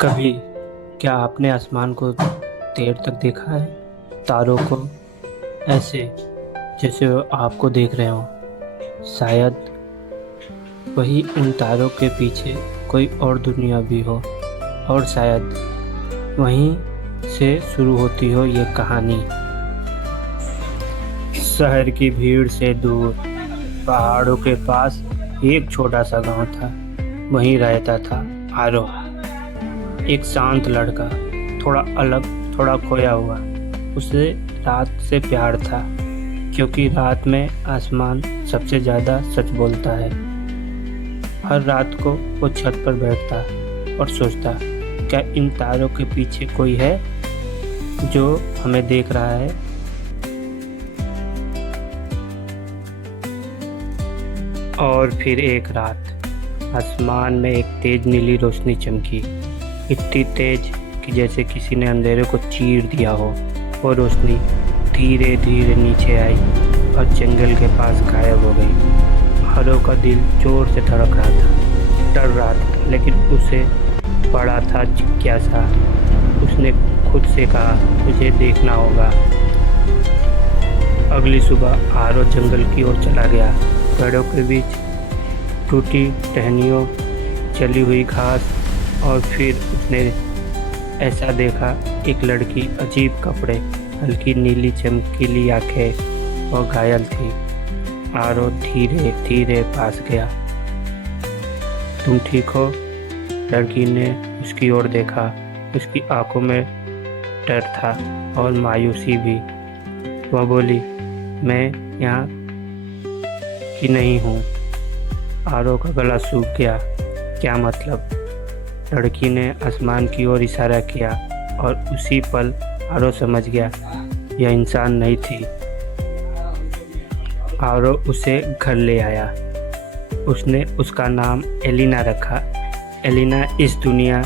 कभी क्या आपने आसमान को देर तक देखा है, तारों को ऐसे जैसे वो आपको देख रहे हों? शायद वही उन तारों के पीछे कोई और दुनिया भी हो, और शायद वहीं से शुरू होती हो ये कहानी। शहर की भीड़ से दूर पहाड़ों के पास एक छोटा सा गांव था। वहीं रहता था आरो, एक शांत लड़का, थोड़ा अलग, थोड़ा खोया हुआ। उसे रात से प्यार था, क्योंकि रात में आसमान सबसे ज़्यादा सच बोलता है। हर रात को वो छत पर बैठता और सोचता, क्या इन तारों के पीछे कोई है जो हमें देख रहा है? और फिर एक रात आसमान में एक तेज नीली रोशनी चमकी, इतनी तेज कि जैसे किसी ने अंधेरे को चीर दिया हो। वो रोशनी धीरे धीरे नीचे आई और जंगल के पास गायब हो गई। हरो का दिल जोर से धड़क रहा था, डर रहा था, लेकिन उसे बड़ा था जिज्ञासा। उसने खुद से कहा, मुझे देखना होगा। अगली सुबह आरो जंगल की ओर चला गया। पेड़ों के बीच टूटी टहनियों, जली हुई घास, और फिर उसने ऐसा देखा, एक लड़की, अजीब कपड़े, हल्की नीली चमकीली आंखें, और घायल थी। आरो धीरे धीरे पास गया। तुम ठीक हो? लड़की ने उसकी ओर देखा। उसकी आंखों में डर था और मायूसी भी। वह बोली, मैं यहाँ की नहीं हूँ। आरो का गला सूख गया। क्या मतलब? लड़की ने आसमान की ओर इशारा किया, और उसी पल आरो समझ गया, यह इंसान नहीं थी। आरो उसे घर ले आया। उसने उसका नाम एलिना रखा। एलिना इस दुनिया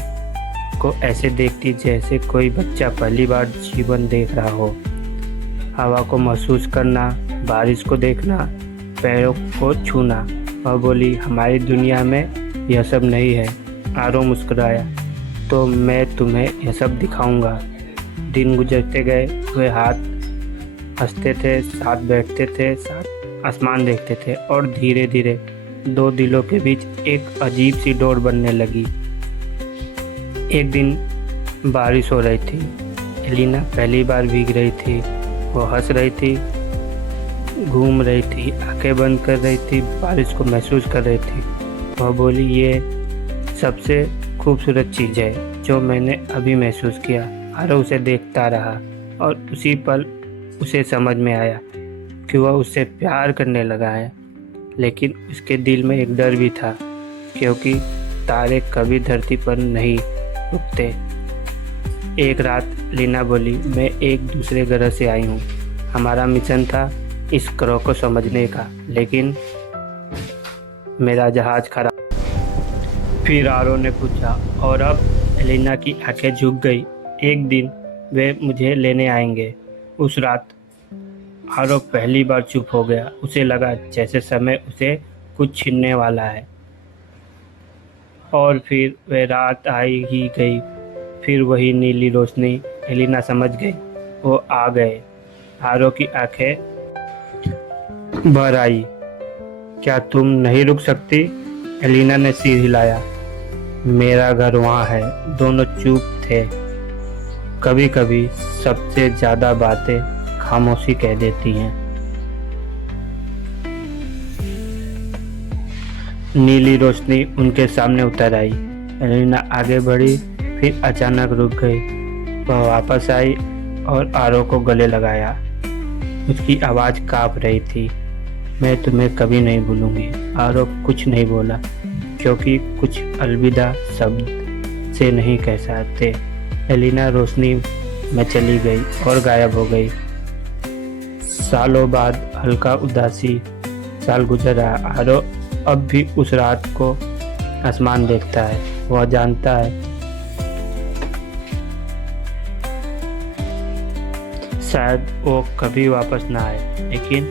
को ऐसे देखती जैसे कोई बच्चा पहली बार जीवन देख रहा हो। हवा को महसूस करना, बारिश को देखना, पैरों को छूना। और बोली, हमारी दुनिया में यह सब नहीं है। आरो मुस्कुराया, तो मैं तुम्हें यह सब दिखाऊंगा। दिन गुजरते गए, वे हाथ हंसते थे, साथ बैठते थे, साथ आसमान देखते थे, और धीरे धीरे दो दिलों के बीच एक अजीब सी डोर बनने लगी। एक दिन बारिश हो रही थी। एलिना पहली बार भीग रही थी। वो हंस रही थी, घूम रही थी, आंखें बंद कर रही थी, बारिश को महसूस कर रही थी। वह बोली, ये सबसे खूबसूरत चीज़ है जो मैंने अभी महसूस किया। आरो उसे देखता रहा, और उसी पल उसे समझ में आया कि वह उससे प्यार करने लगा है। लेकिन उसके दिल में एक डर भी था, क्योंकि तारे कभी धरती पर नहीं रुकते। एक रात लीना बोली, मैं एक दूसरे ग्रह से आई हूँ। हमारा मिशन था इस ग्रह को समझने का, लेकिन मेरा जहाज खराब। फिर आरो ने पूछा, और अब? एलिना की आंखें झुक गई। एक दिन वे मुझे लेने आएंगे। उस रात आरो पहली बार चुप हो गया। उसे लगा जैसे समय उसे कुछ छीनने वाला है। और फिर वह रात आई ही गई। फिर वही नीली रोशनी। एलिना समझ गई, वो आ गए। आरो की आंखें भर आई। क्या तुम नहीं रुक सकती? एलिना ने सिर हिलाया। मेरा घर वहाँ है। दोनों चुप थे। कभी कभी सबसे ज्यादा बातें खामोशी कह देती हैं। नीली रोशनी उनके सामने उतर आई। एलिना आगे बढ़ी, फिर अचानक रुक गई। वह वापस आई और आरो को गले लगाया। उसकी आवाज़ काँप रही थी, मैं तुम्हें कभी नहीं भूलूंगी। आरो कुछ नहीं बोला, क्योंकि कुछ अलविदा शब्द से नहीं कह सकते। एलिना रोशनी में चली गई और गायब हो गई। सालों बाद हल्का उदासी साल गुजरा। आरो अब भी उस रात को आसमान देखता है। वह जानता है शायद वो कभी वापस ना आए, लेकिन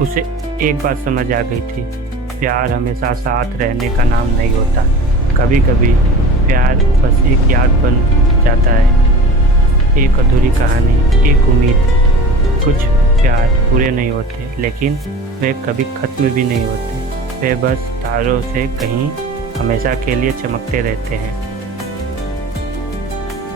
उसे एक बात समझ आ गई थी, प्यार हमेशा साथ रहने का नाम नहीं होता। कभी कभी प्यार बस एक याद बन जाता है, एक अधूरी कहानी, एक उम्मीद। कुछ प्यार पूरे नहीं होते, लेकिन वे कभी ख़त्म भी नहीं होते। वे बस तारों से कहीं हमेशा के लिए चमकते रहते हैं।